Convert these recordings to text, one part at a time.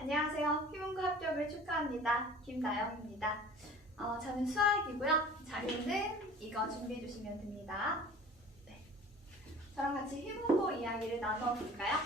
안녕하세요. 휴문고 합격을 축하합니다. 김나영입니다. 저는 수학이고요. 자료는 이거 준비해 주시면 됩니다. 네. 저랑 같이 휴문고 이야기를 나눠볼까요?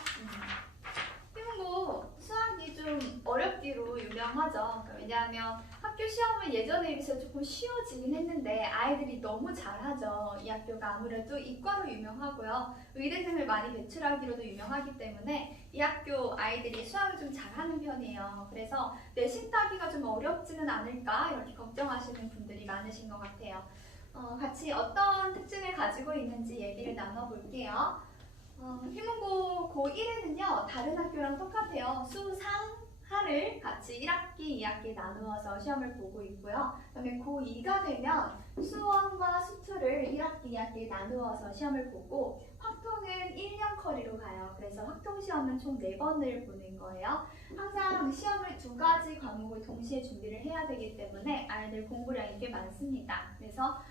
휴문고 수학이 좀 어렵기로 유명하죠. 왜냐하면 학교 시험은 예전에 비해서 조금 쉬워지긴 했는데 아이들이 너무 잘하죠. 이 학교가 아무래도 이과로 유명하고요. 의대생을 많이 배출하기로도 유명하기 때문에 이 학교 아이들이 수학을 좀 잘하는 편이에요. 그래서 내신 따기가 좀 어렵지는 않을까 이렇게 걱정하시는 분들이 많으신 것 같아요. 같이 어떤 특징을 가지고 있는지 얘기를 나눠볼게요. 휴문고 고1에는요 다른 학교랑 똑같아요. 수상하를 같이 1학기, 2학기 나누어서 시험을 보고 있고요. 그다음에 고2가 되면 수1과 수2를 1학기, 2학기 나누어서 시험을 보고 확통은 1년 커리로 가요. 그래서 확통 시험은 총 4번을 보는 거예요. 항상 시험을 2가지 과목을 동시에 준비를 해야 되기 때문에 아이들 공부량이 꽤 많습니다. 그래서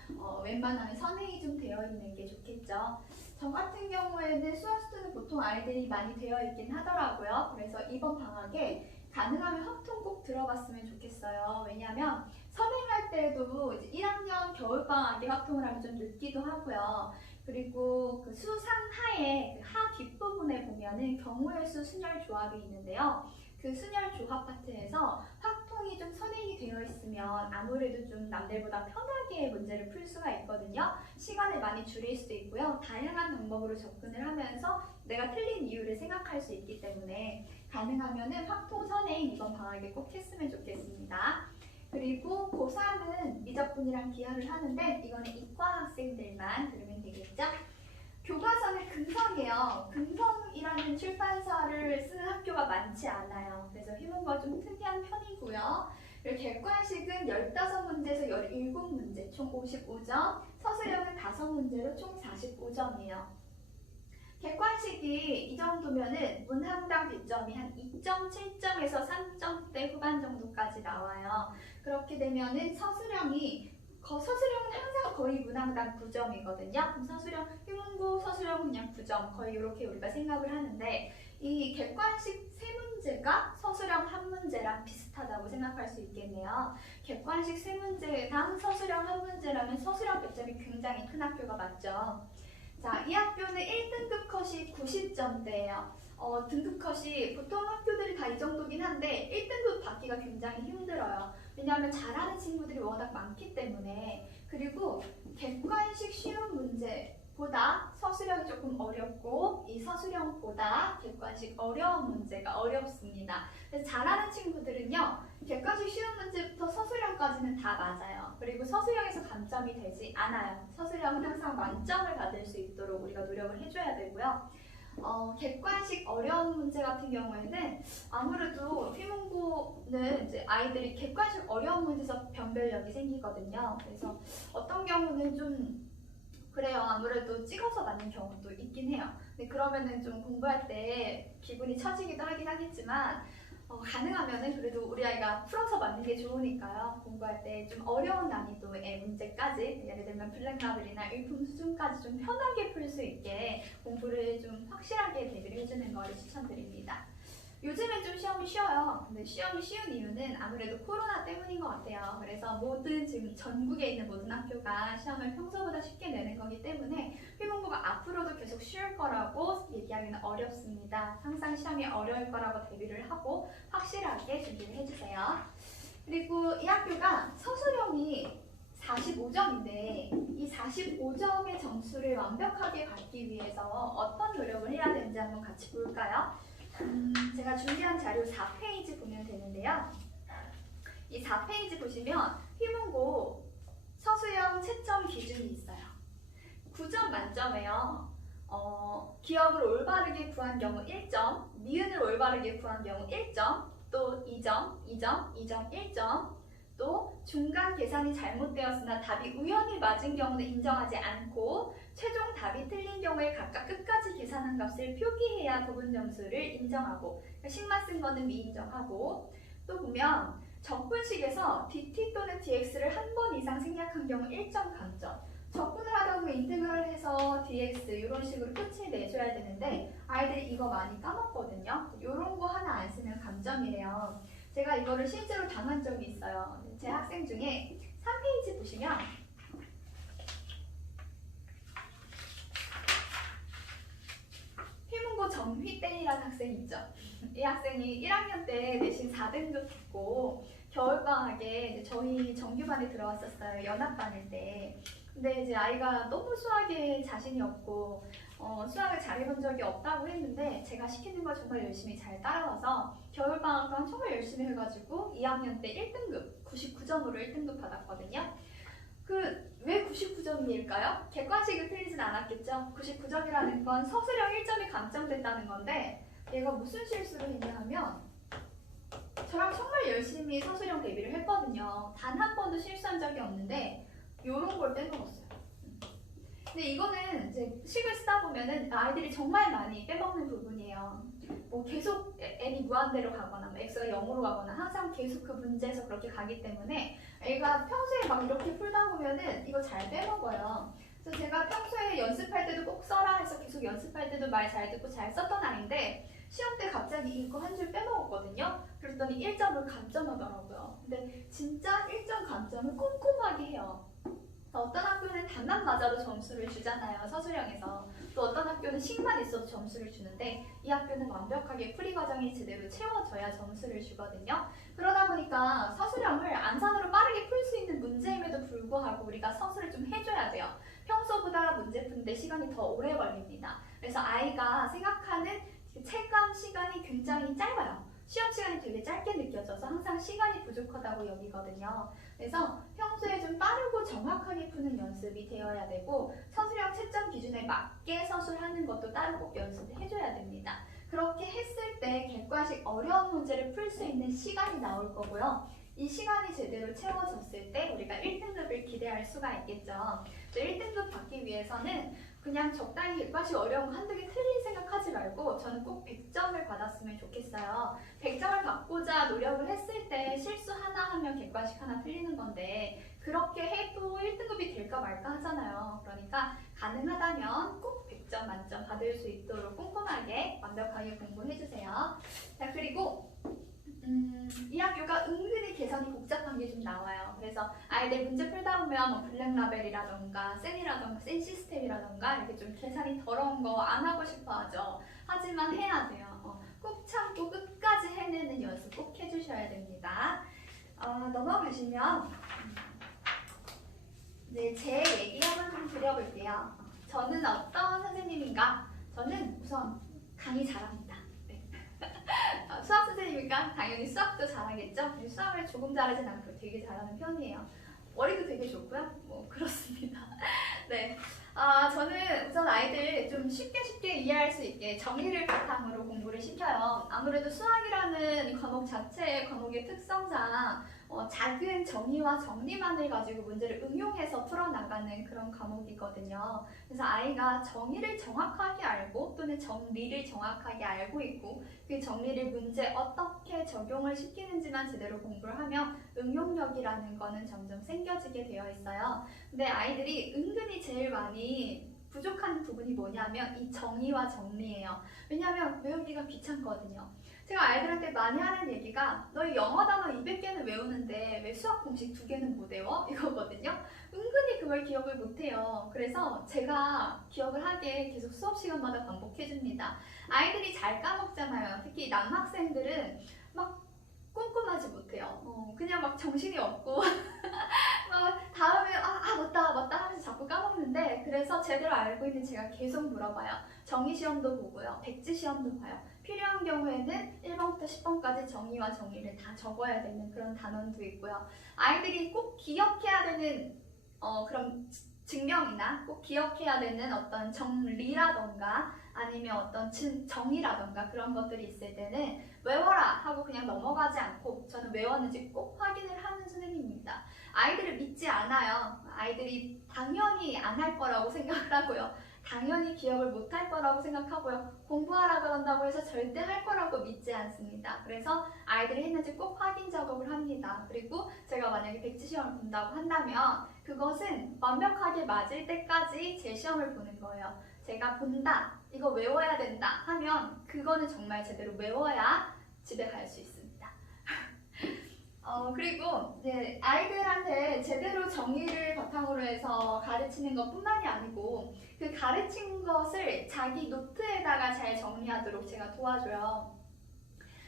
웬만하면 선행이 좀 되어 있는 게 좋겠죠. 저 같은 경우에는 수학 수준은 보통 아이들이 많이 되어 있긴 하더라고요. 그래서 이번 방학에 가능하면 확통 꼭 들어봤으면 좋겠어요. 왜냐하면 선행할 때도 이제 1학년 겨울방학에 확통을 하면 좀 늦기도 하고요. 그리고 그 수상하의 그 하 뒷부분에 보면은 경우의 수 순열 조합이 있는데요. 그 순열 조합 파트에서 확통이 좀 선행이 되어 있으면 아무래도 좀 남들보다 편하게 문제를 풀 수가 있거든요. 시간을 많이 줄일 수도 있고요. 다양한 방법으로 접근을 하면서 내가 틀린 이유를 생각할 수 있기 때문에 가능하면은 확통 선행 이번 방학에 꼭 했으면 좋겠습니다. 그리고 고3은 미적분이랑 기하를 하는데 이거는 이과 학생들만 들으면 되겠죠? 교과서는 금성이에요. 금성이라는 출판사를 쓰는 학교가 많지 않아요. 그래서 휴문고가 좀 특이한 편이고요. 그리고 객관식은 15문제에서 17문제, 총 55점. 서술형은 5문제로 총 45점이에요. 객관식이 이 정도면은 문항당 배점이 한 2.7점에서 3점대 후반 정도까지 나와요. 그렇게 되면은 서술형은 항상 거의 문항당 9점이거든요. 그럼 휴문고 서술형은 그냥 9점, 거의 이렇게 우리가 생각을 하는데 이 객관식 3문제가 서술형 1문제랑 비슷하다고 생각할 수 있겠네요. 객관식 3문제당 서술형 1문제라면 서술형 배점이 굉장히 큰 학교가 맞죠. 자, 이 학교는 1등급 컷이 90점대예요. 등급 컷이 보통 학교들이 다 이 정도긴 한데 1등급 받기가 굉장히 힘들어요. 왜냐하면 잘하는 친구들이 워낙 많기 때문에. 그리고 객관식 쉬운 문제보다 서술형이 조금 어렵고 이 서술형보다 객관식 어려운 문제가 어렵습니다. 그래서 잘하는 친구들은요 객관식 쉬운 문제부터 서술형까지는 다 맞아요. 그리고 서술형에서 감점이 되지 않아요. 서술형은 항상 만점을 받을 수 있도록 우리가 노력을 해줘야 되고요. 객관식 어려운 문제 같은 경우에는 아무래도 휴문고는 이제 아이들이 객관식 어려운 문제에서 변별력이 생기거든요. 그래서 어떤 경우는 좀 그래요. 아무래도 찍어서 맞는 경우도 있긴 해요. 근데 그러면은 좀 공부할 때 기분이 처지기도 하긴 하겠지만 가능하면은 그래도 우리 아이가 풀어서 맞는 게 좋으니까요. 공부할 때 좀 어려운 난이도의 문제까지 예를 들면 블랙라벨이나 일품 수준까지 좀 편하게 풀 수 있게 공부를 좀 확실하게 대비를 해주는 거를 추천드립니다. 요즘엔 좀 시험이 쉬워요. 근데 시험이 쉬운 이유는 아무래도 코로나 때문인 것 같아요. 그래서 지금 전국에 있는 모든 학교가 시험을 평소보다 쉽게 내는 거기 때문에 휴문고가 앞으로도 계속 쉬울 거라고 얘기하기는 어렵습니다. 항상 시험이 어려울 거라고 대비를 하고 확실하게 준비를 해주세요. 그리고 이 학교가 서술형이 45점인데 이 45점의 점수를 완벽하게 받기 위해서 어떤 노력을 해야 되는지 한번 같이 볼까요? 제가 준비한 자료 4페이지 보면 되는데요. 이 4페이지 보시면 휴문고 서술형 채점 기준이 있어요. 9점 만점에요. 기억을 올바르게 구한 경우 1점, 니은을 올바르게 구한 경우 1점, 또 2점, 2점, 2점, 1점, 또 중간 계산이 잘못되었으나 답이 우연히 맞은 경우는 인정하지 않고 최종 답이 틀린 경우에 각각 끝까지 계산한 값을 표기해야 부분 점수를 인정하고, 그러니까 식만 쓴 거는 미인정하고, 또 보면 적분식에서 dt 또는 dx를 한 번 이상 생략한 경우 1점 감점, 적분을 하다 보면 인테그럴 해서 dx 이런 식으로 끝을 내줘야 되는데 아이들이 이거 많이 까먹거든요. 이런 거 하나 안 쓰면 감점이래요. 제가 이거를 실제로 당한 적이 있어요. 제 학생 중에 3페이지 보시면 필문고 정휘땡이라는 학생이 있죠. 이 학생이 1학년 때 내신 4등급 듣고 겨울방학에 이제 저희 정규반에 들어왔었어요. 연합반일 때. 근데 이제 아이가 너무 수학에 자신이 없고 수학을 잘해본 적이 없다고 했는데 제가 시키는 걸 정말 열심히 잘 따라와서 겨울방학 동안 정말 열심히 해가지고 2학년 때 1등급 99점으로 1등급 받았거든요. 왜 99점일까요? 객관식이 틀리진 않았겠죠. 99점이라는 건 서술형 1점이 감점됐다는 건데 얘가 무슨 실수를 했냐 하면 저랑 정말 열심히 서술형 대비를 했거든요. 단 한 번도 실수한 적이 없는데 요런 걸 빼먹었어요. 근데 이거는 이제 식을 쓰다 보면은 아이들이 정말 많이 빼먹는 부분이에요. 뭐 계속 n이 무한대로 가거나 뭐 x가 0으로 가거나 항상 계속 그 문제에서 그렇게 가기 때문에 애가 평소에 막 이렇게 풀다 보면은 이거 잘 빼먹어요. 그래서 제가 평소에 연습할 때도 꼭 써라 해서 계속 연습할 때도 말 잘 듣고 잘 썼던 아이인데 시험 때 갑자기 이거 한 줄 빼먹었거든요. 그랬더니 1점을 감점하더라고요. 근데 진짜 1점 감점을 꼼꼼하게 해요. 어떤 학교는 단만 맞아도 점수를 주잖아요. 서술형에서. 또 어떤 학교는 식만 있어도 점수를 주는데 이 학교는 완벽하게 풀이 과정이 제대로 채워져야 점수를 주거든요. 그러다 보니까 서술형을 안산으로 빠르게 풀 수 있는 문제임에도 불구하고 우리가 서술을 좀 해줘야 돼요. 평소보다 문제 푸는데 시간이 더 오래 걸립니다. 그래서 아이가 생각하는 체감 시간이 굉장히 짧아요. 시험 시간이 되게 짧게 느껴져서 항상 시간이 부족하다고 여기거든요. 그래서 평소에 좀 빠르고 정확하게 푸는 연습이 되어야 되고 서술형 채점 기준에 맞게 서술하는 것도 따로 꼭 연습을 해줘야 됩니다. 그렇게 했을 때 객관식 어려운 문제를 풀 수 있는 시간이 나올 거고요. 이 시간이 제대로 채워졌을 때 우리가 1등급을 기대할 수가 있겠죠. 1등급 받기 위해서는 그냥 적당히 객관식 어려운 거 한두 개 틀린 생각하지 말고 저는 꼭 100점을 받았으면 좋겠어요. 100점을 받고자 노력을 했을 때 실수 하나 하면 객관식 하나 틀리는 건데 그렇게 해도 1등급이 될까 말까 하잖아요. 그러니까 가능하다면 꼭 100점 만점 받을 수 있도록 꼼꼼하게 완벽하게 공부해주세요. 자, 그리고 이 학교가 은근히 계산이 복잡한 게 좀 나와요. 그래서 아이들 문제 풀다 보면 뭐 블랙라벨이라던가 센이라던가 센 시스템이라던가 이렇게 좀 계산이 더러운 거 안 하고 싶어 하죠. 하지만 해야 돼요. 꾹 참고 끝까지 해내는 연습 꼭 해주셔야 됩니다. 넘어가시면 이제 제 얘기 한번 좀 드려볼게요. 저는 어떤 선생님인가? 저는 우선 강의 잘합니다. 수학 선생님이니까 당연히 수학도 잘하겠죠? 수학을 조금 잘하진 않고 되게 잘하는 편이에요. 머리도 되게 좋고요. 뭐 그렇습니다. 네, 저는 우선 아이들 좀 쉽게 이해할 수 있게 정리를 바탕으로 공부를 시켜요. 아무래도 수학이라는 과목 자체의 과목의 특성상 작은 정의와 정리만을 가지고 문제를 응용해서 풀어나가는 그런 과목이거든요. 그래서 아이가 정의를 정확하게 알고 또는 정리를 정확하게 알고 있고 그 정리를 문제에 어떻게 적용을 시키는지만 제대로 공부를 하면 응용력이라는 거는 점점 생겨지게 되어 있어요. 근데 아이들이 은근히 제일 많이 부족한 부분이 뭐냐면 이 정의와 정리예요. 왜냐하면 외우기가 귀찮거든요. 제가 아이들한테 많이 하는 얘기가 너희 영어 단어 200개는 외우는데 왜 수학 공식 2개는 못 외워? 이거거든요. 은근히 그걸 기억을 못해요. 그래서 제가 기억을 하게 계속 수업 시간마다 반복해줍니다. 아이들이 잘 까먹잖아요. 특히 남학생들은 막 꼼꼼하지 못해요. 그냥 막 정신이 없고 다음에 맞다 하면서 자꾸 까먹는데 그래서 제대로 알고 있는 제가 계속 물어봐요. 정의시험도 보고요. 백지시험도 봐요. 필요한 경우에는 1번부터 10번까지 정의와 정의를 다 적어야 되는 그런 단원도 있고요. 아이들이 꼭 기억해야 되는 그런 증명이나 꼭 기억해야 되는 어떤 정리라던가 아니면 어떤 정의라던가 그런 것들이 있을 때는 외워라 하고 그냥 넘어가지 않고 저는 외웠는지 꼭 확인을 하는 선생님입니다. 아이들을 믿지 않아요. 아이들이 당연히 안 할 거라고 생각을 하고요. 당연히 기억을 못할 거라고 생각하고요. 공부하라 그런다고 해서 절대 할 거라고 믿지 않습니다. 그래서 아이들이 했는지 꼭 확인 작업을 합니다. 그리고 제가 만약에 백지 시험을 본다고 한다면 그것은 완벽하게 맞을 때까지 제 시험을 보는 거예요. 제가 본다, 이거 외워야 된다 하면 그거는 정말 제대로 외워야 집에 갈 수 있습니다. 그리고 이제 아이들한테 제대로 정의를 바탕으로 해서 가르치는 것뿐만이 아니고 그 가르친 것을 자기 노트에다가 잘 정리하도록 제가 도와줘요.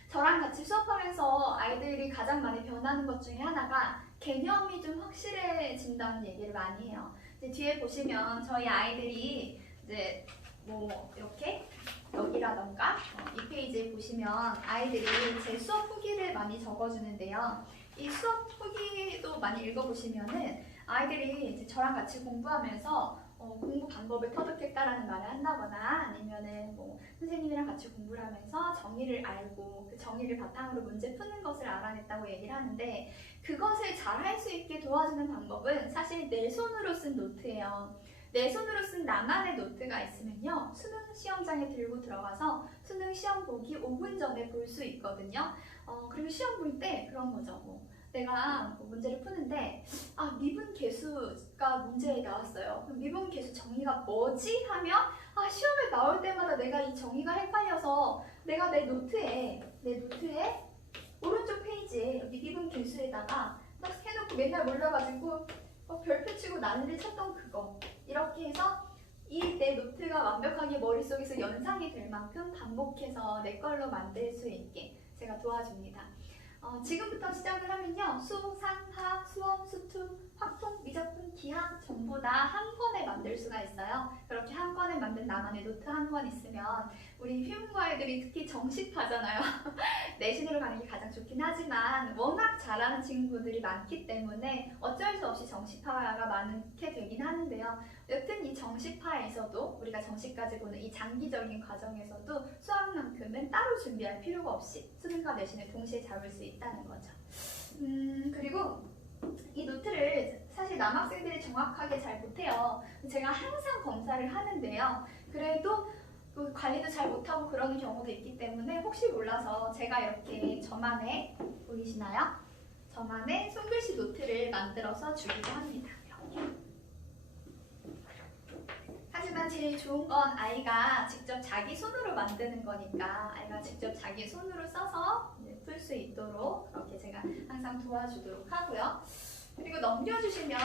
저랑 같이 수업하면서 아이들이 가장 많이 변하는 것 중에 하나가 개념이 좀 확실해진다는 얘기를 많이 해요. 이제 뒤에 보시면 저희 아이들이 이제 뭐 이렇게 여기라던가 이 페이지에 보시면 아이들이 제 수업 후기를 많이 적어주는데요. 이 수업 후기도 많이 읽어보시면은 아이들이 이제 저랑 같이 공부하면서 공부 방법을 터득했다라는 말을 한다거나 아니면은 뭐 선생님이랑 같이 공부를 하면서 정의를 알고 그 정의를 바탕으로 문제 푸는 것을 알아냈다고 얘기를 하는데 그것을 잘 할 수 있게 도와주는 방법은 사실 내 손으로 쓴 노트예요. 내 손으로 쓴 나만의 노트가 있으면요. 수능 시험장에 들고 들어가서 수능 시험 보기 5분 전에 볼 수 있거든요. 그리고 시험 볼 때 그런 거죠. 뭐 내가 문제를 푸는데 미분 계수가 문제에 나왔어요. 그럼 미분 계수 정의가 뭐지? 하면 시험에 나올 때마다 내가 이 정의가 헷갈려서 내가 내 노트에 오른쪽 페이지에 여기 미분 계수에다가 딱 해놓고 맨날 몰라가지고 별표 치고 난리를 쳤던 그거 이렇게 해서 이 내 노트가 완벽하게 머릿속에서 연상이 될 만큼 반복해서 내 걸로 만들 수 있게 제가 도와줍니다. 지금부터 시작을 하면요. 수, 상, 하, 수원, 수투, 확통, 미적분, 기하 전부 다 한 권에 만들 수가 있어요. 그렇게 한 권에 만든 나만의 노트 한 권 있으면 우리 휴문과애들이 특히 정시파잖아요. 내신으로 가는 게 가장 좋긴 하지만 워낙 잘하는 친구들이 많기 때문에 어쩔 수 없이 정시파가 많게 되긴 하는데요. 여튼 이 정시파에서도 우리가 정시까지 보는 이 장기적인 과정에서도 수학만큼은 따로 준비할 필요가 없이 수능과 내신을 동시에 잡을 수 있다는 거죠. 그리고 이 노트를 사실 남학생들이 정확하게 잘 못해요. 제가 항상 검사를 하는데요. 그래도 관리도 잘 못하고 그러는 경우도 있기 때문에 혹시 몰라서 제가 이렇게 저만의, 보이시나요? 저만의 손글씨 노트를 만들어서 주기도 합니다. 이렇게. 하지만 제일 좋은 건 아이가 직접 자기 손으로 만드는 거니까 아이가 직접 자기 손으로 써서 풀 수 있도록 그렇게 제가 항상 도와주도록 하고요. 그리고 넘겨주시면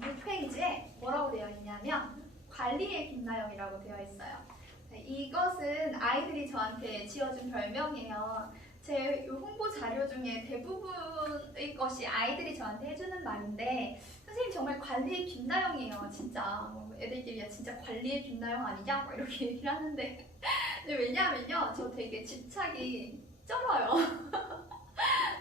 6페이지에 뭐라고 되어 있냐면 관리의 김나영이라고 되어 있어요. 이것은 아이들이 저한테 지어준 별명이에요. 제 홍보 자료 중에 대부분의 것이 아이들이 저한테 해주는 말인데 선생님 정말 관리의 김나영이에요. 진짜 애들끼리 진짜 관리의 김나영 아니냐? 이렇게 얘기를 하는데 근데 왜냐하면요. 저 되게 집착이 쩔어요.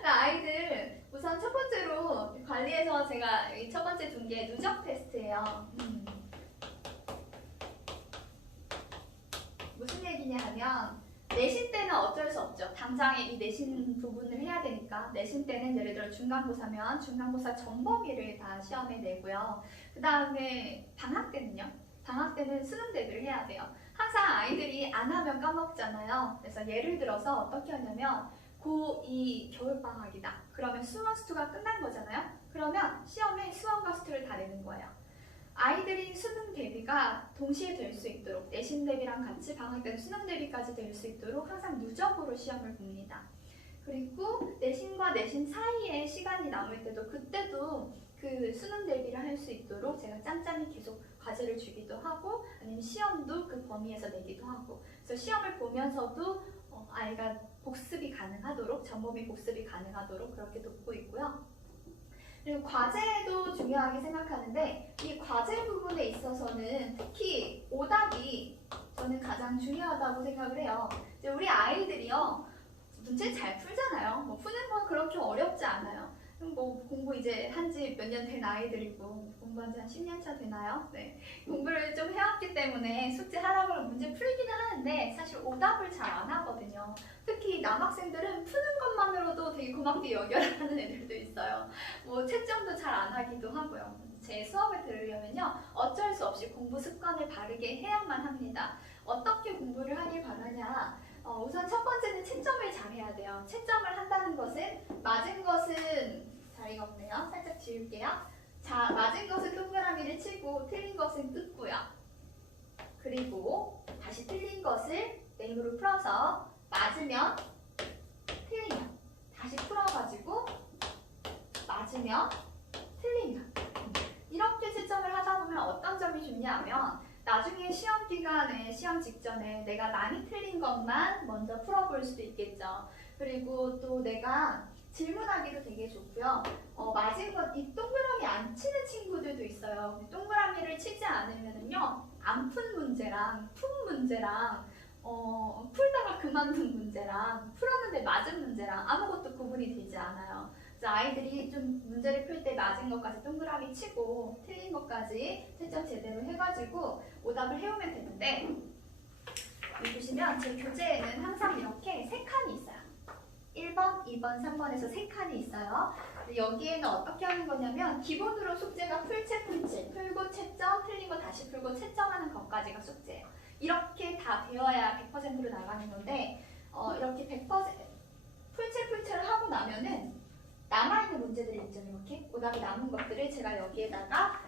아이들 우선 첫 번째로 관리에서 제가 첫 번째 둔 게 누적 테스트예요. 무슨 얘기냐 하면 내신 때는 어쩔 수 없죠. 당장에 이 내신 부분을 해야 되니까 내신 때는 예를 들어 중간고사면 중간고사 전 범위를 다 시험에 내고요. 그 다음에 방학 때는요. 방학 때는 수능 대비를 해야 돼요. 항상 아이들이 안 하면 까먹잖아요. 그래서 예를 들어서 어떻게 하냐면 고2 겨울방학이다. 그러면 수원 수투가 끝난 거잖아요. 그러면 시험에 수원과 수투를 다 내는 거예요. 아이들이 수능 대비가 동시에 될 수 있도록 내신 대비랑 같이 방학 때는 수능 대비까지 될 수 있도록 항상 누적으로 시험을 봅니다. 그리고 내신과 내신 사이에 시간이 남을 때도 그때도 그 수능 대비를 할 수 있도록 제가 짬짬이 계속 과제를 주기도 하고 아니면 시험도 그 범위에서 내기도 하고 그래서 시험을 보면서도 아이가 복습이 가능하도록 전범위 복습이 가능하도록 그렇게 돕고 있고요. 그리고 과제도 중요하게 생각하는데 이 과제 부분에 있어서는 특히 오답이 저는 가장 중요하다고 생각을 해요. 이제 우리 아이들이요 문제 잘 풀잖아요. 뭐 푸는 건 그렇게 어렵지 않아요. 뭐 공부 이제 한지 몇 년 된 아이들이고 공부한 지 한 10년 차 되나요? 네. 공부를 좀 해왔기 때문에 숙제 하라고 하면 문제 풀기는 하는데 사실 오답을 잘 안 하거든요. 특히 남학생들은 푸는 것만으로도 되게 되게 고맙게 여겨라 하는 애들도 있어요. 뭐 채점도 잘 안 하기도 하고요. 제 수업을 들으려면요, 어쩔 수 없이 공부 습관을 바르게 해야만 합니다. 어떻게 공부를 하길 바라냐? 우선 첫 번째는 채점을 잘 해야 돼요. 채점을 한다는 것은 맞은 것은 자리가 없네요. 살짝 지울게요. 자, 맞은 것은 동그라미를 치고 틀린 것은 긋고요. 그리고 다시 틀린 것을 내 힘으로 풀어서 맞으면 틀리면 다시 풀어가지고 맞으면 틀리면 이렇게 채점을 하다 보면 어떤 점이 좋냐면 나중에 시험 기간에 시험 직전에 내가 많이 틀린 것만 먼저 풀어볼 수도 있겠죠. 그리고 또 내가 질문하기도 되게 좋고요. 맞은 것, 이 동그라미 안 치는 친구들도 있어요. 동그라미를 치지 않으면은요, 안 푼 문제랑 푼 문제랑 풀다가 그만둔 문제랑 풀었는데 맞은 문제랑 아무것도 구분이 되지 않아요. 그래서 아이들이 좀 문제를 풀 때 맞은 것까지 동그라미 치고 틀린 것까지 채점 제대로 해가지고 오답을 해오면 되는데, 여기 보시면 제 교재에는 항상 이렇게 세 칸이 있어요. 1번, 2번, 3번에서 세 칸이 있어요. 여기에는 어떻게 하는 거냐면 기본으로 숙제가 풀채, 풀고 채점, 틀린 거 다시 풀고 채점하는 것까지가 숙제예요. 이렇게 다 되어야 100%로 나가는 건데 이렇게 100% 풀채를 하고 나면은 남아있는 문제들이 있죠. 이렇게 오답이 남은 것들을 제가 여기에다가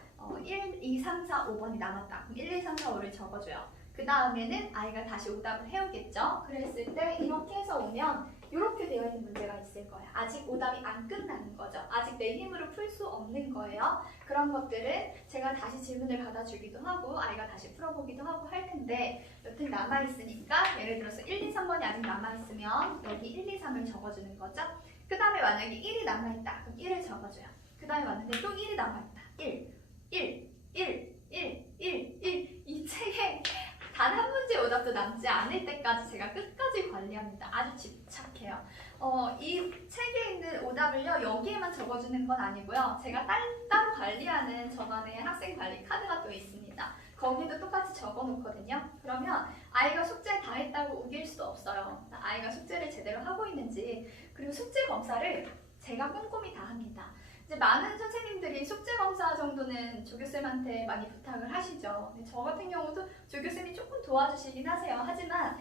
1, 2, 3, 4, 5번이 남았다. 그럼 1, 2, 3, 4, 5를 적어줘요. 그 다음에는 아이가 다시 오답을 해오겠죠. 그랬을 때 이렇게 해서 오면 이렇게 되어 있는 문제가 있을 거예요. 아직 오답이 안 끝나는 거죠. 아직 내 힘으로 풀 수 없는 거예요. 그런 것들은 제가 다시 질문을 받아주기도 하고 아이가 다시 풀어보기도 하고 할 텐데 여튼 남아있으니까 예를 들어서 1, 2, 3번이 아직 남아있으면 여기 1, 2, 3을 적어주는 거죠. 그 다음에 만약에 1이 남아있다. 그럼 1을 적어줘요. 그 다음에 왔는데 또 1이 남아있다. 1. 이 책에 단 한 문제 오답도 남지 않을 때까지 제가 끝까지 관리합니다. 아주 집착해요. 이 책에 있는 오답을요, 여기에만 적어주는 건 아니고요. 제가 따로 관리하는 저만의 학생 관리 카드가 또 있습니다. 거기도 똑같이 적어놓거든요. 그러면 아이가 숙제 다 했다고 우길 수도 없어요. 아이가 숙제를 제대로 하고 있는지, 그리고 숙제 검사를 제가 꼼꼼히 다 합니다. 이제 많은 선생님들이 숙제 검사 정도는 조교쌤한테 많이 부탁을 하시죠. 근데 저 같은 경우도 조교쌤이 조금 도와주시긴 하세요. 하지만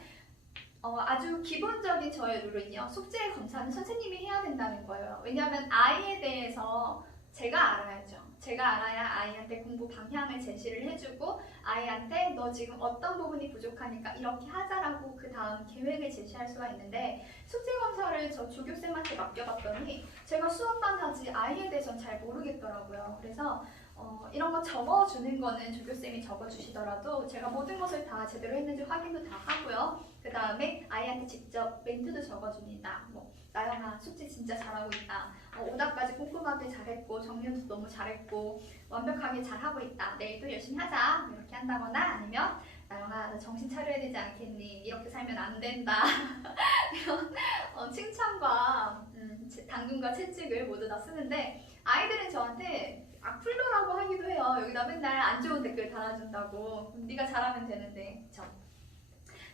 아주 기본적인 저의 룰은요, 숙제 검사는 선생님이 해야 된다는 거예요. 왜냐하면 아이에 대해서 제가 알아야죠. 제가 알아야 아이한테 공부 방향을 제시를 해주고 아이한테 너 지금 어떤 부분이 부족하니까 이렇게 하자라고 그 다음 계획을 제시할 수가 있는데, 숙제 검사를 저 조교쌤한테 맡겨봤더니 제가 수업만 하지 아이에 대해서는 잘 모르겠더라고요. 그래서 이런 거 적어주는 거는 조교쌤이 적어주시더라도 제가 모든 것을 다 제대로 했는지 확인도 다 하고요. 그 다음에 아이한테 직접 멘트도 적어줍니다. 뭐 나영아 숙제 진짜 잘하고 있다. 오답까지 꼼꼼하게 잘했고 정리도 너무 잘했고 완벽하게 잘하고 있다. 내일도 열심히 하자. 이렇게 한다거나 아니면 나영아 너 정신 차려야 되지 않겠니? 이렇게 살면 안 된다. 이런 칭찬과 당근과 채찍을 모두 다 쓰는데 아이들은 저한테 악플러라고 하기도 해요. 여기다 맨날 안 좋은 댓글 달아준다고. 네가 잘하면 되는데.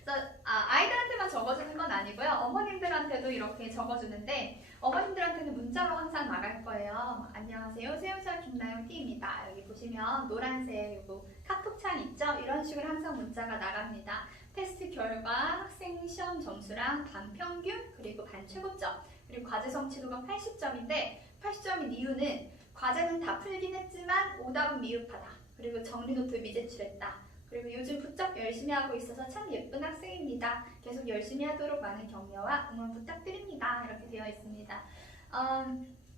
그래서 아이들한테만 적어주는 건 아니고요. 어머님들한테도 이렇게 적어주는데 어머님들한테는 문자로 항상 나갈 거예요. 안녕하세요. 세운시험 김나영 T입니다. 여기 보시면 노란색 요거 카톡창 있죠? 이런 식으로 항상 문자가 나갑니다. 테스트 결과, 학생 시험 점수랑 반 평균, 그리고 반 최고점, 그리고 과제 성취도가 80점인데 80점인 이유는 과제는 다 풀긴 했지만 오답은 미흡하다. 그리고 정리 노트 미제출했다. 그리고 요즘 부쩍 열심히 하고 있어서 참 예쁜 학생입니다. 계속 열심히 하도록 많은 격려와 응원 부탁드립니다. 이렇게 되어 있습니다.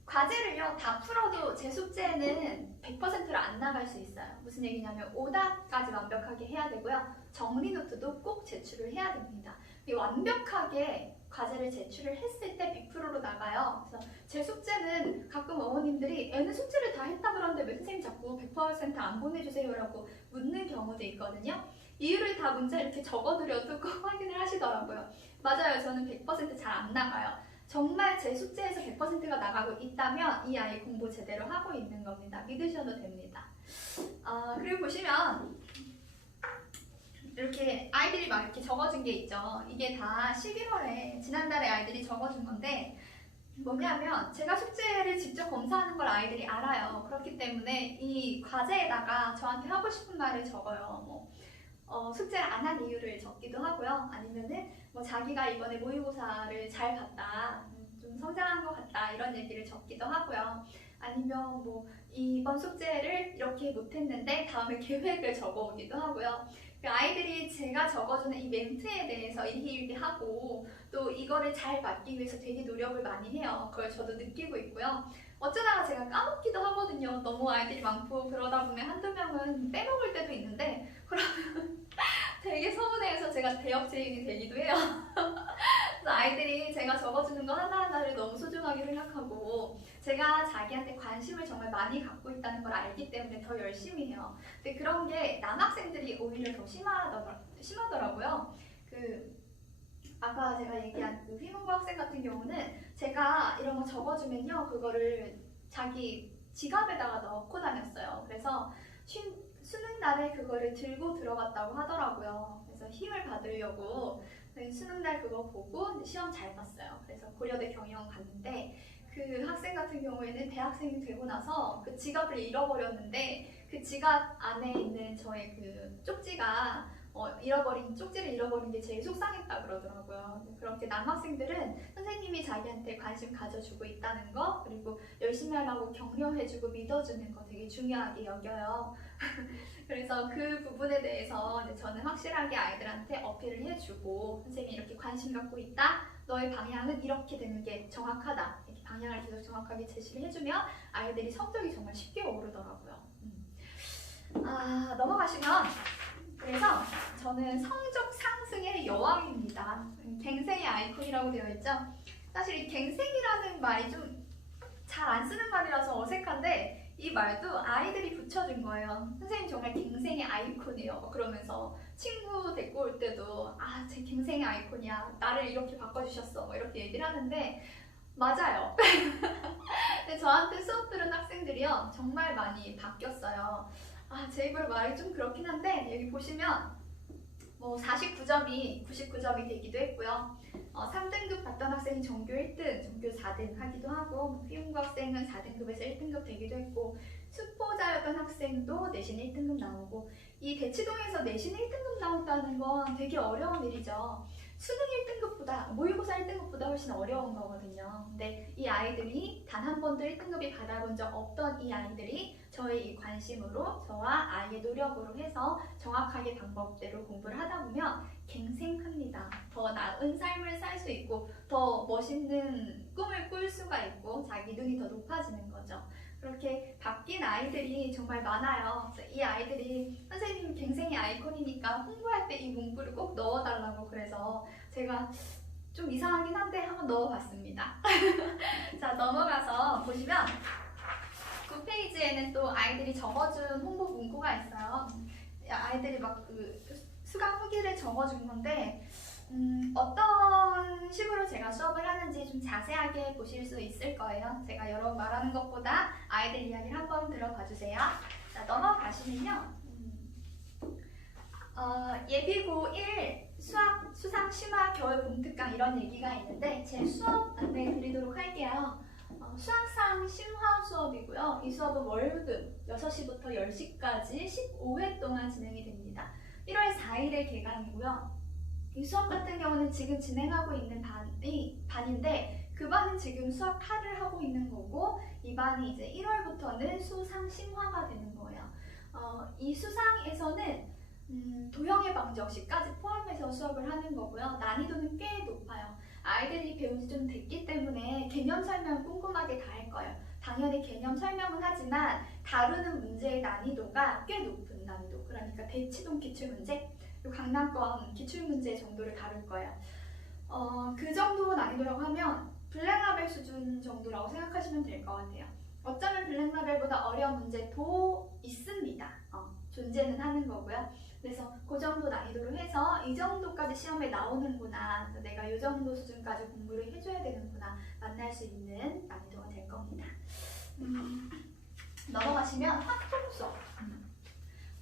과제를요 다 풀어도 제 숙제는 100%로 안 나갈 수 있어요. 무슨 얘기냐면 오답까지 완벽하게 해야 되고요. 정리 노트도 꼭 제출을 해야 됩니다. 완벽하게 과제를 제출을 했을 때 100%로 나가요. 그래서 제 숙제는 가끔 어머님들이 애는 숙제를 다 했다 그러는데 왜 선생님 자꾸 100%안 보내주세요 라고 묻는 경우도 있거든요. 이유를 다 문자 이렇게 적어드려도 꼭 확인을 하시더라고요. 맞아요. 저는 100% 잘 안 나가요. 정말 제 숙제에서 100%가 나가고 있다면 이 아이 공부 제대로 하고 있는 겁니다. 믿으셔도 됩니다. 그리고 보시면 이렇게 아이들이 막 이렇게 적어준 게 있죠. 이게 다 11월에 지난달에 아이들이 적어준 건데 뭐냐면 제가 숙제를 직접 검사하는 걸 아이들이 알아요. 그렇기 때문에 이 과제에다가 저한테 하고 싶은 말을 적어요. 숙제를 안 한 이유를 적기도 하고요. 아니면은 뭐 자기가 이번에 모의고사를 잘 봤다, 좀 성장한 것 같다 이런 얘기를 적기도 하고요. 아니면 뭐 이번 숙제를 이렇게 못했는데 다음에 계획을 적어오기도 하고요. 그 아이들이 제가 적어주는 이 멘트에 대해서 일희일비하고 또 이거를 잘 맞기 위해서 되게 노력을 많이 해요. 그걸 저도 느끼고 있고요. 어쩌다가 제가 까먹기도 하거든요. 너무 아이들이 많고 그러다 보면 한두 명은 빼먹을 때도 있는데 그러면 되게 서운해해서 제가 대역죄인이 되기도 해요. 그래서 아이들이 제가 적어주는 거 하나하나를 너무 소중하게 생각하고 제가 자기한테 관심을 정말 많이 갖고 있다는 걸 알기 때문에 더 열심히 해요. 근데 그런 게 남학생들이 오히려 더 심하더라고요. 아까 제가 얘기한 그 휘문고 학생 같은 경우는 제가 이런 거 적어주면요, 그거를 자기 지갑에다가 넣고 다녔어요. 그래서 수능 날에 그거를 들고 들어갔다고 하더라고요. 그래서 힘을 받으려고 수능 날 그거 보고 시험 잘 봤어요. 그래서 고려대 경영 갔는데 그 학생 같은 경우에는 대학생이 되고 나서 그 지갑을 잃어버렸는데 그 지갑 안에 있는 저의 그 쪽지가 쪽지를 잃어버린 게 제일 속상했다 그러더라고요. 그렇게 남학생들은 선생님이 자기한테 관심 가져주고 있다는 거, 그리고 열심히 하라고 격려해주고 믿어주는 거 되게 중요하게 여겨요. 그래서 그 부분에 대해서 이제 저는 확실하게 아이들한테 어필을 해주고, 선생님이 이렇게 관심 갖고 있다, 너의 방향은 이렇게 되는 게 정확하다, 이렇게 방향을 계속 정확하게 제시를 해주면 아이들이 성적이 정말 쉽게 오르더라고요. 넘어가시면, 그래서 저는 성적 상승의 여왕입니다. 갱생의 아이콘이라고 되어 있죠. 사실 이 갱생이라는 말이 좀 잘 안 쓰는 말이라서 어색한데 이 말도 아이들이 붙여준 거예요. 선생님 정말 갱생의 아이콘이에요. 그러면서 친구 데리고 올 때도 제 갱생의 아이콘이야, 나를 이렇게 바꿔주셨어, 이렇게 얘기를 하는데 맞아요. 근데 저한테 수업 들은 학생들이요, 정말 많이 바뀌었어요. 제 입으로 말이 좀 그렇긴 한데 여기 보시면 뭐 49점이 99점이 되기도 했고요. 3등급 받던 학생이 전교 1등, 전교 4등 하기도 하고, 휘문고 학생은 4등급에서 1등급 되기도 했고, 수포자였던 학생도 내신 1등급 나오고, 이 대치동에서 내신 1등급 나온다는 건 되게 어려운 일이죠. 수능 1등급보다, 모의고사 1등급보다 훨씬 어려운 거거든요. 근데 이 아이들이 단 한 번도 1등급이 받아본 적 없던 이 아이들이 저의 이 관심으로, 저와 아이의 노력으로 해서 정확하게 방법대로 공부를 하다 보면 갱생합니다. 더 나은 삶을 살 수 있고, 더 멋있는 꿈을 꿀 수가 있고, 자기 눈이 더 높아지는 거죠. 그렇게 바뀐 아이들이 정말 많아요. 그래서 이 아이들이 선생님 갱생의 아이콘이니까 홍보할 때 이 문구를 꼭 넣어달라고, 그래서 제가 좀 이상하긴 한데 한번 넣어봤습니다. 자, 넘어가서 보시면 9페이지에는 또 아이들이 적어준 홍보 문구가 있어요. 아이들이 막 그 수강 후기를 적어준 건데 어떤 식으로 제가 수업을 하는지 좀 자세하게 보실 수 있을 거예요. 제가 여러 말하는 것보다 아이들 이야기를 한번 들어봐 주세요. 자, 넘어가시면요. 예비고 1 수학, 수상, 심화, 겨울 봄특강 이런 얘기가 있는데 제 수업 안내 드리도록 할게요. 수학상 심화 수업이고요. 이 수업은 월급 6시부터 10시까지 15회 동안 진행이 됩니다. 1월 4일에 개강이고요. 이 수업 같은 경우는 지금 진행하고 있는 반인데 그 반은 지금 수학 8을 하고 있는 거고, 이 반이 이제 1월부터는 수상 심화가 되는 거예요. 이 수상에서는 도형의 방정식까지 포함해서 수업을 하는 거고요. 난이도는 꽤 높아요. 아이들이 배운 지 좀 됐기 때문에 개념 설명 꼼꼼하게 다 할 거예요. 당연히 개념 설명은 하지만 다루는 문제의 난이도가 꽤 높은 난이도, 그러니까 대치동 기출문제, 그리고 강남권 기출문제 정도를 다룰 거예요. 그 정도 난이도라고 하면 블랙라벨 수준 정도라고 생각하시면 될 것 같아요. 어쩌면 블랙라벨보다 어려운 문제도 있습니다. 존재는 하는 거고요. 그래서 그 정도 난이도로 해서 이 정도까지 시험에 나오는구나, 내가 이 정도 수준까지 공부를 해줘야 되는구나 만날 수 있는 난이도가 될 겁니다. 넘어가시면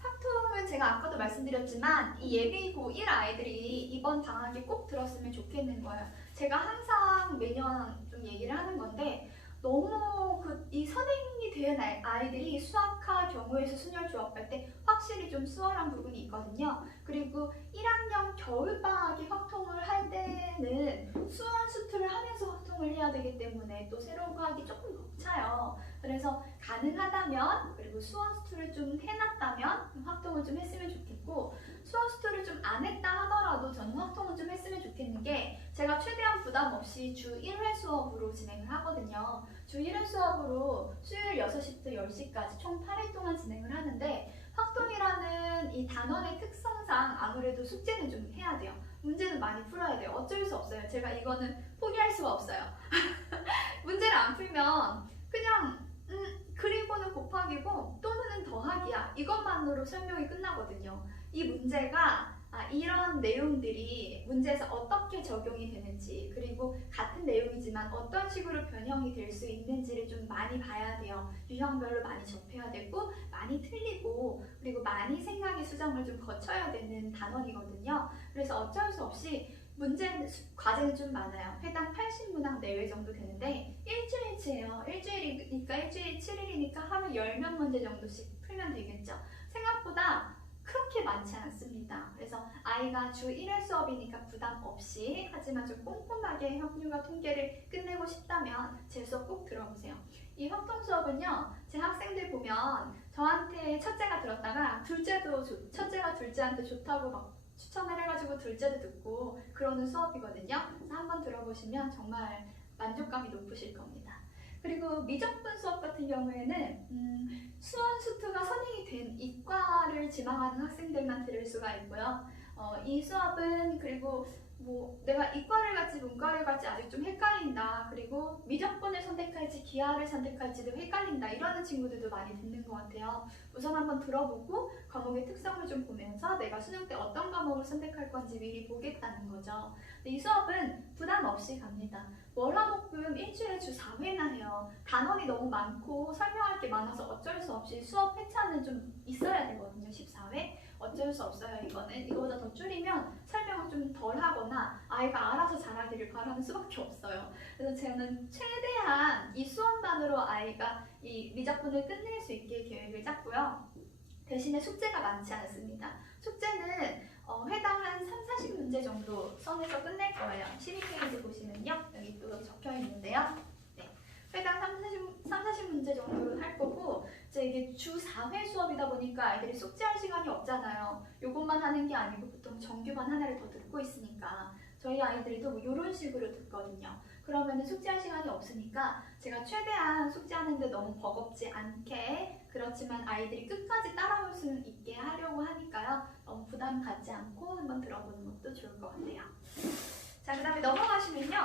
확통은 제가 아까도 말씀드렸지만 이 예비 고1 아이들이 이번 방학에 꼭 들었으면 좋겠는 거예요. 제가 항상 매년 좀 얘기를 하는 건데 너무 이 선행이 된 아이들이 수학과 경우에서 순열 조합할 때 확실히 좀 수월한 부분이 있거든요. 그리고 1학년 겨울방학에 확통을 할 때는 수원 수투를 하면서 확통을 해야 되기 때문에 또 새로운 과학이 조금 벅차요. 그래서 가능하다면 그리고 수원 수투를 좀 해놨다면 확통을 좀 했으면 좋겠고, 수원 수투를 좀 안 했다 하더라도 저는 확통을 좀 했으면 좋겠는 게, 제가 최대한 부담 없이 주 1회 수업으로 진행을 하거든요. 주 1회 수업으로 수요일 6시부터 10시까지 총 8회 동안 진행을 하는데, 확통이라는 이 단원의 특성상 아무래도 숙제는 좀 해야 돼요. 문제는 많이 풀어야 돼요. 어쩔 수 없어요. 제가 이거는 포기할 수가 없어요. 문제를 안 풀면 그냥 그리고는 곱하기고 또는 더하기야, 이것만으로 설명이 끝나거든요. 이 문제가 이런 내용들이 문제에서 어떻게 적용이 되는지, 그리고 같은 내용이지만 어떤 식으로 변형이 될 수 있는지를 좀 많이 봐야 돼요. 유형별로 많이 접해야 되고 많이 틀리고, 그리고 많이 생각의 수정을 좀 거쳐야 되는 단원이거든요. 그래서 어쩔 수 없이 과제는 좀 많아요. 회당 80문항 내외 정도 되는데 일주일치예요. 일주일이니까 일주일이 7일이니까 하루 10명 문제 정도씩 풀면 되겠죠. 생각보다 그렇게 많지 않습니다. 그래서 아이가 주 1회 수업이니까 부담 없이, 하지만 좀 꼼꼼하게 협률과 통계를 끝내고 싶다면 제 수업 꼭 들어보세요. 이 확통 수업은요, 제 학생들 보면 저한테 첫째가 들었다가 첫째가 둘째한테 좋다고 막 추천을 해가지고 둘째도 듣고 그러는 수업이거든요. 그래서 한번 들어보시면 정말 만족감이 높으실 겁니다. 그리고 미적분 수업 같은 경우에는 수원 수투가 선행이 된 이과를 지망하는 학생들만 들을 수가 있고요. 이 수업은 그리고 내가 이과를 갈지 문과를 갈지 아직 좀 헷갈린다, 그리고 미적분을 선택할지 기하를 선택할지도 헷갈린다, 이러는 친구들도 많이 듣는 것 같아요. 우선 한번 들어보고 과목의 특성을 좀 보면서 내가 수능 때 어떤 과목을 선택할 건지 미리 보겠다는 거죠. 이 수업은 부담 없이 갑니다. 월화목금 일주일에 주 4회나 해요. 단원이 너무 많고 설명할 게 많아서 어쩔 수 없이 수업 회차는 좀 있어야 되거든요. 14회? 어쩔 수 없어요. 이거보다 더 줄이면 설명을 좀 덜 하거나 아이가 알아서 잘하기를 바라는 수밖에 없어요. 그래서 저는 최대한 이 수업만으로 아이가 이 미적분을 끝낼 수 있게 계획을 짰고요. 대신에 숙제가 많지 않습니다. 숙제는 회당 한 3-40문제 정도 선에서 끝낼 거예요. 12페이지 보시면요, 여기 또 적혀 있는데요. 네, 회당 3-40문제 정도를 할 거고, 이제 이게 주 4회 수업이다 보니까 아이들이 숙제할 시간이 없잖아요. 요것만 하는 게 아니고 보통 정규반 하나를 더 듣고 있으니까 저희 아이들도 이런 식으로 듣거든요. 그러면 숙제할 시간이 없으니까 제가 최대한 숙제하는데 너무 버겁지 않게, 그렇지만 아이들이 끝까지 따라올 수 있게 하려고 하니까요. 너무 부담 갖지 않고 한번 들어보는 것도 좋을 것 같아요. 자, 그 다음에 넘어가시면요,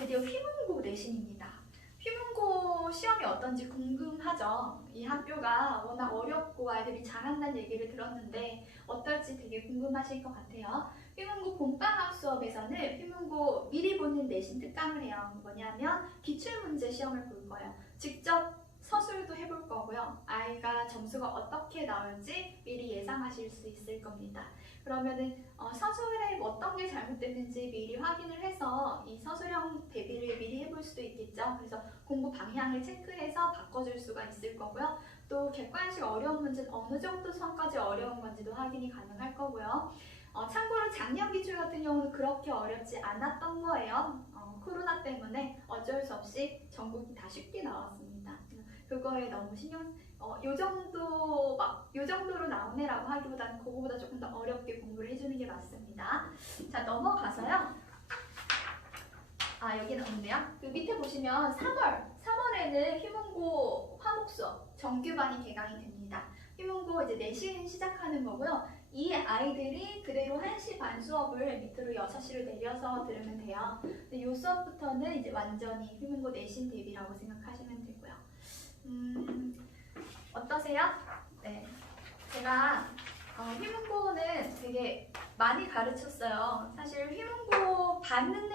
드디어 휘문고 내신입니다. 휘문고 시험이 어떤지 궁금하죠? 이 학교가 워낙 어렵고 아이들이 잘한다는 얘기를 들었는데 어떨지 되게 궁금하실 것 같아요. 휘문고 봄방학 수업에서는 휘문고 미리 보는 내신 특강을 해요. 뭐냐면 기출문제 시험을 볼 거예요. 직접 서술도 해볼 거고요. 아이가 점수가 어떻게 나올지 미리 예상하실 수 있을 겁니다. 그러면은 서술에 어떤 게 잘못됐는지 미리 확인을 해서 이 서술형 대비를 미리 해볼 수도 있겠죠. 그래서 공부 방향을 체크해서 바꿔줄 수가 있을 거고요. 또 객관식 어려운 문제는 어느 정도 선까지 어려운 건지도 확인이 가능할 거고요. 참고로 작년 기출 같은 경우는 그렇게 어렵지 않았던 거예요. 코로나 때문에 어쩔 수 없이 전국이 다 쉽게 나왔습니다. 그거에 너무 요 정도로 나오네라고 하기보다는 그거보다 조금 더 어렵게 공부를 해주는 게 맞습니다. 자, 넘어가서요. 여기 나오네요. 그 밑에 보시면 3월에는 휘문고 화목 수업 정규반이 개강이 됩니다. 휘문고 이제 내신 시작하는 거고요. 이 아이들이 그대로 1시 반 수업을 밑으로 6시로 내려서 들으면 돼요. 근데 이 수업부터는 이제 완전히 휘문고 내신 대비라고 생각하시면 되고요. 어떠세요? 네, 제가 휘문고는 되게 많이 가르쳤어요. 사실 휘문고 반을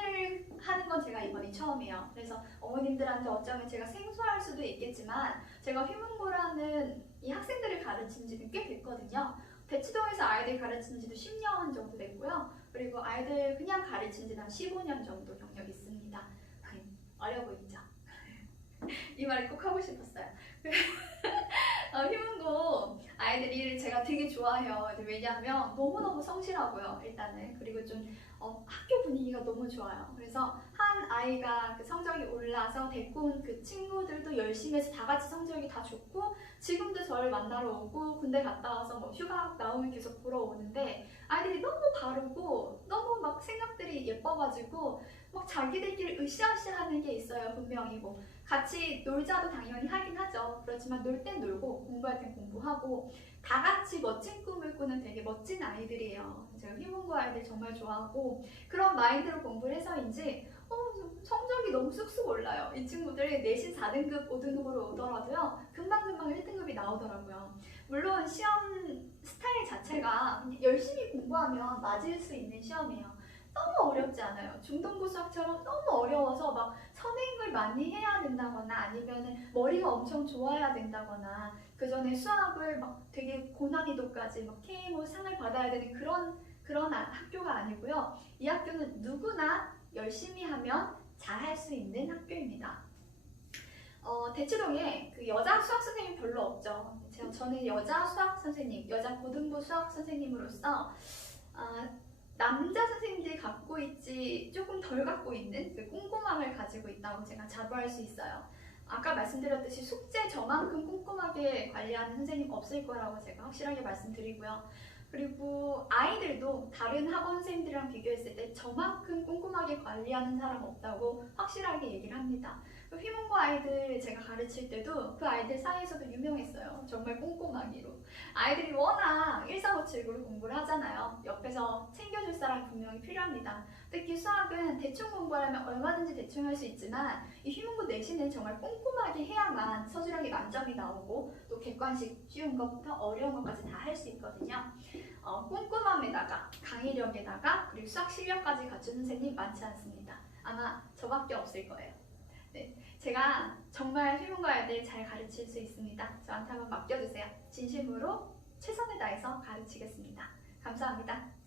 하는 건 제가 이번이 처음이에요. 그래서 어머님들한테 어쩌면 제가 생소할 수도 있겠지만 제가 휘문고라는 이 학생들을 가르친 지는 꽤 됐거든요. 대치동에서 아이들 가르친 지도 10년 정도 됐고요. 그리고 아이들 그냥 가르친 지는 한 15년 정도 경력 있습니다. 어려 보이죠? 이 말을 꼭 하고 싶었어요. 휘문고 아이들이 제가 되게 좋아해요. 왜냐하면 너무너무 성실하고요, 일단은. 그리고 좀 학교 분위기가 너무 좋아요. 그래서 한 아이가 그 성적이 올라서 데리고 온 그 친구들도 열심히 해서 다 같이 성적이 다 좋고, 지금도 저를 만나러 오고, 군대 갔다 와서 뭐 휴가 나오면 계속 보러 오는데, 아이들이 너무 바르고 너무 막 생각들이 예뻐가지고 막 자기들끼리 으쌰으쌰 하는 게 있어요. 분명히 뭐 같이 놀자도 당연히 하긴 하죠. 그렇지만 놀 땐 놀고 공부할 땐 공부하고 다 같이 멋진 꿈을 꾸는 되게 멋진 아이들이에요. 제가 휘문고 아이들 정말 좋아하고, 그런 마인드로 공부를 해서인지 성적이 너무 쑥쑥 올라요. 이 친구들이 내신 4등급, 5등급으로 오더라도요, 금방금방 1등급이 나오더라고요. 물론 시험 스타일 자체가 열심히 공부하면 맞을 수 있는 시험이에요. 너무 어렵지 않아요. 중등부 수학처럼 너무 어려워서 막 선행을 많이 해야 된다거나 아니면 머리가 엄청 좋아야 된다거나 그 전에 수학을 막 되게 고난이도까지 막 K 상을 받아야 되는 그런 학교가 아니고요. 이 학교는 누구나 열심히 하면 잘할 수 있는 학교입니다. 대치동에 그 여자 수학 선생님 별로 없죠. 저는 여자 수학 선생님, 여자 고등부 수학 선생님으로서 남자 선생님들이 갖고 있지 조금 덜 갖고 있는 그 꼼꼼함을 가지고 있다고 제가 자부할 수 있어요. 아까 말씀드렸듯이 숙제 저만큼 꼼꼼하게 관리하는 선생님 없을 거라고 제가 확실하게 말씀드리고요. 그리고 아이들도 다른 학원 선생님들이랑 비교했을 때 저만큼 꼼꼼하게 관리하는 사람 없다고 확실하게 얘기를 합니다. 휘문고 아이들 제가 가르칠 때도 그 아이들 사이에서도 유명했어요. 정말 꼼꼼하기로. 아이들이 워낙 14579로 공부를 하잖아요. 옆에서 챙겨줄 사람 분명히 필요합니다. 특히 수학은 대충 공부하려면 얼마든지 대충 할 수 있지만 이 휘문고 내신은 정말 꼼꼼하게 해야만 서술형이 만점이 나오고 또 객관식 쉬운 것부터 어려운 것까지 다 할 수 있거든요. 꼼꼼함에다가 강의력에다가 그리고 수학 실력까지 갖춘 선생님 많지 않습니다. 아마 저밖에 없을 거예요. 네, 제가 정말 휘문고 아이들 잘 가르칠 수 있습니다. 저한테 한번 맡겨주세요. 진심으로 최선을 다해서 가르치겠습니다. 감사합니다.